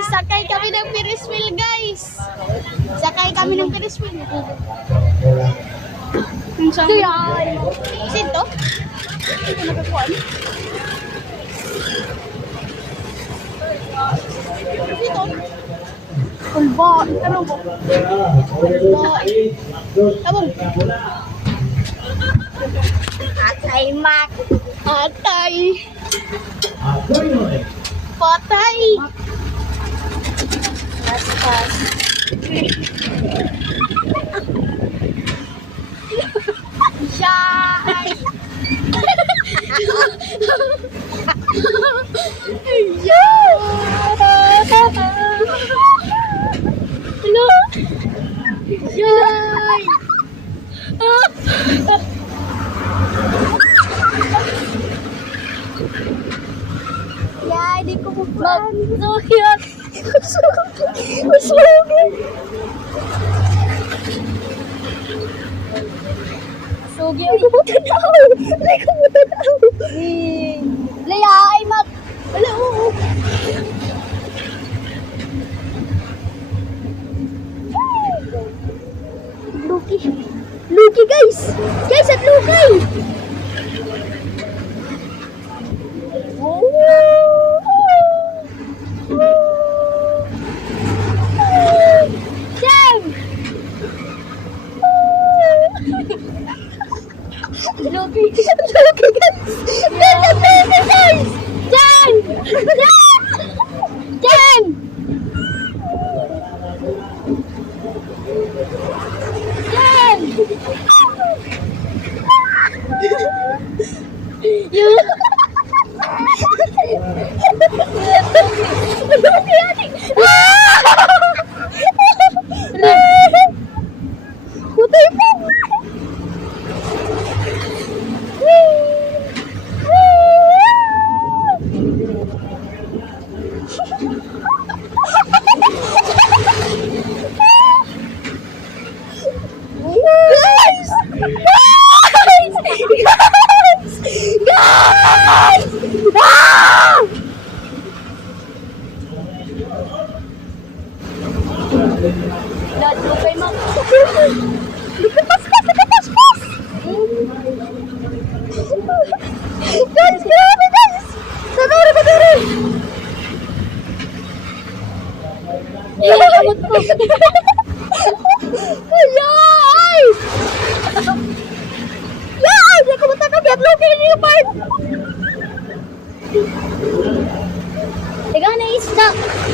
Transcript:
guys, sakay kami ng Ferris wheel guys. Sakay kami ng Ferris wheel. Ito yan. Sinto? Ito nakakuhaan. Ito. Kulba. Ano ba? Kulba. Tabong. Atay mak. Atay. Patay. Paspas. Shy. Hello. Shy. Yeah, hindi ko mabuhan. So cute. So cute. Sugi ay kumutanaw. Ay kumutanaw. Laya ay mat. Wala oo. Luki. Luki guys. Guys at Luki. Lucky guys! Baby guys! Jan! Jan! Jan! Putay po! Lukay mo. Pas. Guys, grabe guys. Sadari. Kamot po. Ayay! Yay! Di ko matakabi at lukay niyo pa. Tiga na isda.